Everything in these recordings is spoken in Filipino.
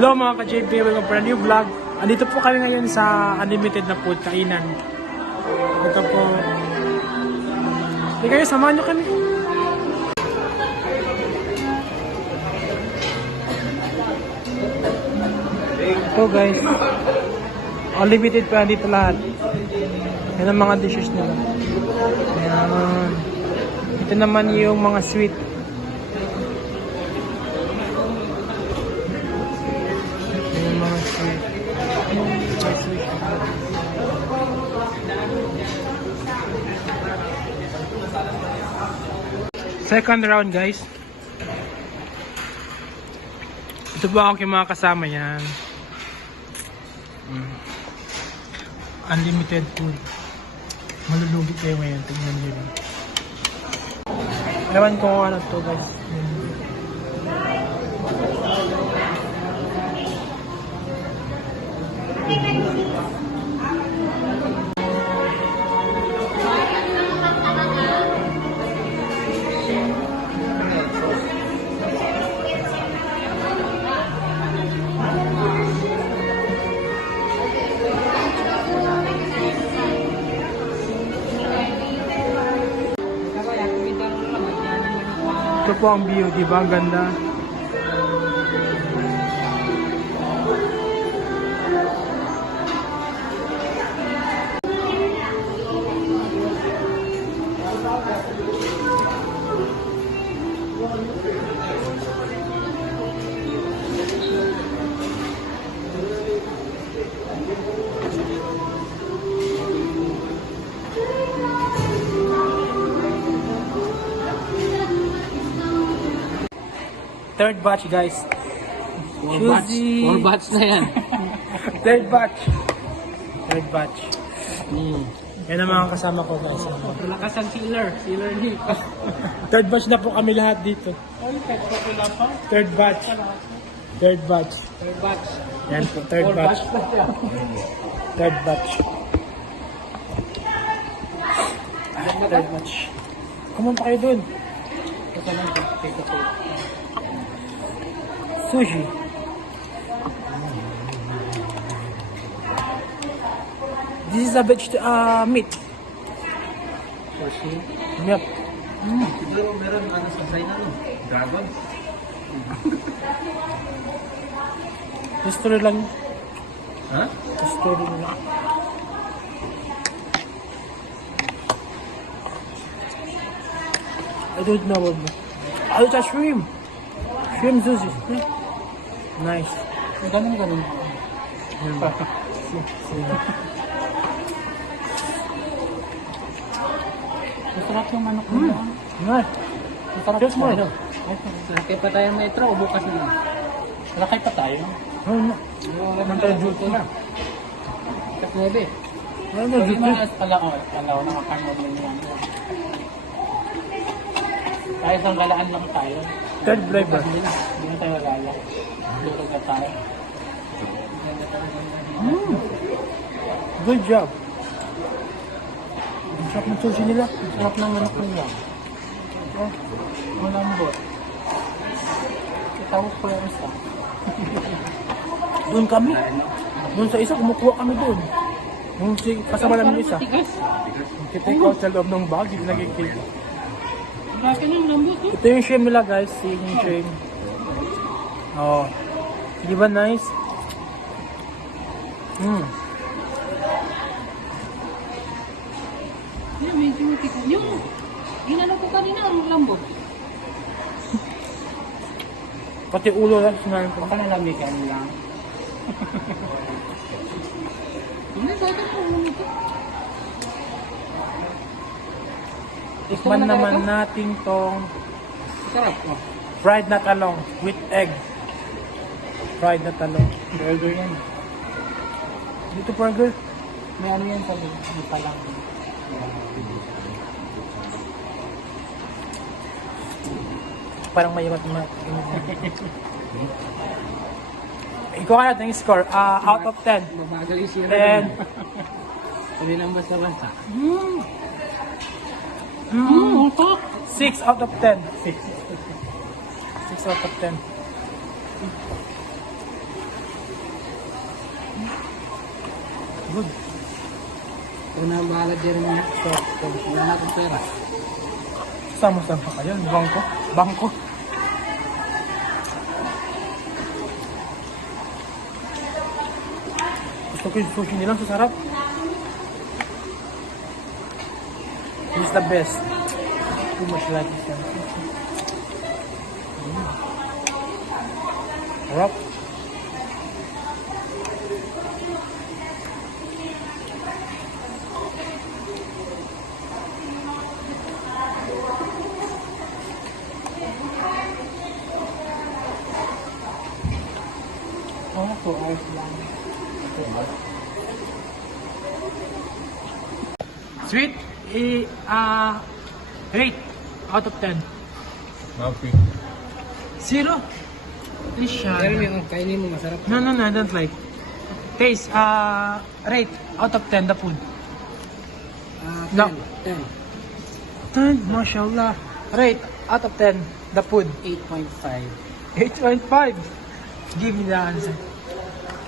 Hello mga ka-JP, welcome for a new vlog. Andito po kami ngayon sa unlimited na food, kainan. Ito po. Hindi kayo, samahan nyo kami. Ito guys. Unlimited pa dito lahat. Yan ang mga dishes nila. Ayan. Ito naman yung mga sweet. Second round guys. Ito ba ako yung mga kasama yan. Unlimited food. Malulugi kayo ngayon. Tignan nyo lang. Ewan ko kung ano to guys. Ito po ang view, di ba? Ang ganda. Third batch guys. Four batch na yan. Third batch. Third batch. Yan ang mga kasama ko guys. Lakas ang sealer. Sealer ni. Third batch na po kami lahat dito. Third batch. Third batch. Third batch. Yan po, third Four batch. na siya. Third batch. Third batch. Kumun pa kayo dun. Ito lang. Take a Sushi. This is a meat. sushi. Yep. Siguro meron ano sa side ano? Dragon. History lang. Ha? History lang. I don't know what. Oh, it's a shrimp. Shrimp sushi. Nice. Ganun. Masarap yung manok nila. Nice. Masarap Just more. Lakay pa tayo metro o bukas na? Lakay pa tayo. Mantay juice na. Kas 9. Ano Hindi juice? na palaw na makano din yan. Tayo sa galaan lang tayo. Third flavor. Hindi na tayo gala. Luto na tayo. Good job. Ang sarap ng sushi nila. Sarap ng manok nila. Oh, malambot. Itawag ko yung isa. Doon kami. Doon sa isa, kumukuha kami doon. Yung kasama namin isa. Matigas. Kita ko sa loob ng bag, hindi nagkikita. Laki ng lambot. Ito yung shrimp nila guys, yung shrimp. Oh. Di ba nice? Yung medyo matigas. Yung ginano ko kanina ang lambot. Pati ulo lang, sinayin ko. Baka nalamigan lang. Hindi, sa akin ang lambot. Tikman naman natin tong Sarap. Oh. fried na talong with egg. Fried na talong. Burger yan. Dito burger. May ano yan sa may palang. Parang may Ikaw kaya yung score. Out of 10. Mabagal yung sira. 10. Hindi lang basta-basta. 6 out of 10. 6 out of 10. Good. Ito na ang bahala dyan niya. So, wala na akong pera. Sama-sama kayo. Bangko. Bangko. Gusto ko yung sushi nila. Sarap. This is the best. Too much like this one. Sarap. Oh, 2 hours lang. Sweet, rate out of 10. Mapi. 0. Please siya. Pero yung kainin mo masarap. No, I don't like. Taste, rate out of 10 the food. No. 10. 10, mashallah. Rate out of 10 the food. 8.5. 8.5. Give me the answer.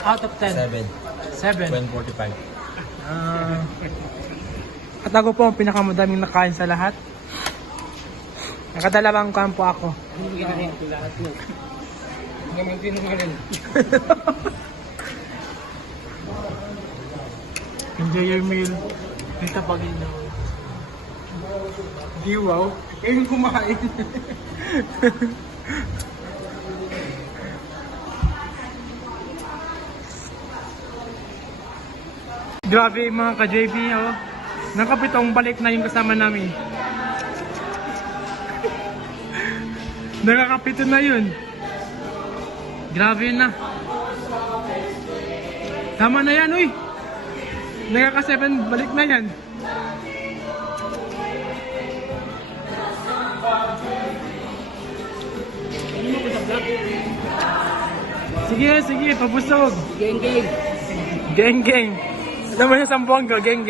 Out of 10. 7. 145. At ako po ang pinakamadaming nakain sa lahat. Nakadalawang kampo ako. Hindi na rin ito lahat mo. Hindi naman pinungalan. Enjoy your meal. Dito Panginoon. Di wow. Kayong kumain. Grabe mga ka-JB, oh. Nakapitong balik na yung kasama namin. Nakakapito na yun. Grabe na. Tama na yan, uy. Nakaka-7, balik na yan. Sige, pabusog. Geng. Geng. Ito mo yung Sambuanga, geng.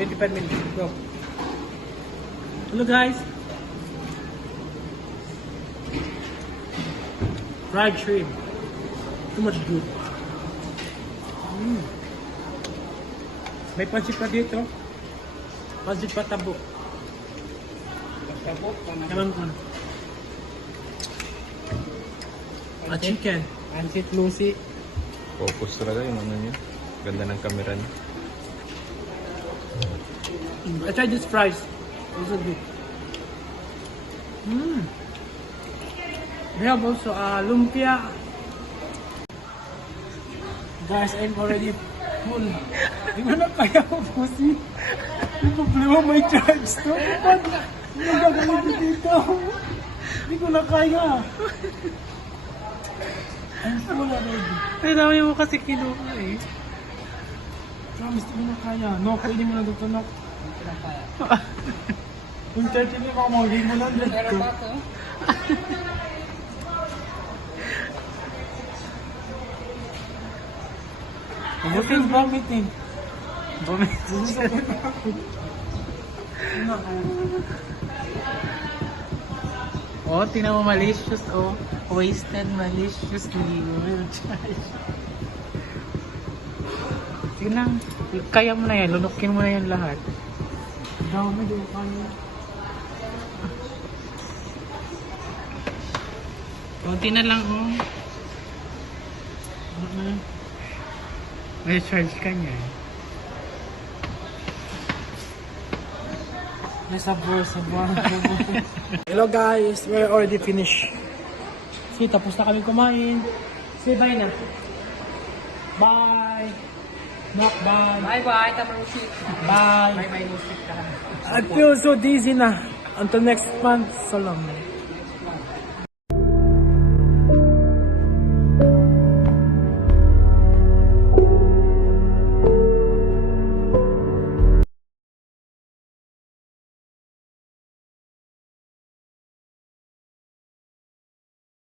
25 minutes. Go. Hello guys. Fried shrimp. Too much good. May pansit pa dito. Pansit pa tabo. Tabo, Ewan ko. A chicken. Pansit Lucy. Focus talaga yung ano niya. Ganda ng camera niya. I tried this fries. Also good. We have also lumpia. Guys, I'm already full. Hindi ko na kaya ubusin. Yung problema may charge to. Hindi ko gagawin dito. Hindi ko na kaya. I'm full already. Ay, dami mo kasi kinuha eh. Promise, hindi ko na kaya. No, kainin mo na dito, no. Kung 30 na ako, magiging mo lang dito. Pero pa to? Vomiting, vomiting. Vomiting. Oh, tingnan mo malicious, oh. Wasted, malicious, hindi ko will charge. Sige lang, kaya mo na yan, lunukin mo na yan lahat. Dami, di ko kaya. Kunti na lang, oh. May charge ka niya. May sabor. Hello guys, we're already finished. See, tapos na kami kumain. Say bye na. Bye. Knock, bye. Bye, Tamarusi. Bye. Bye, Lucy. I feel so dizzy na. Until next month, so long.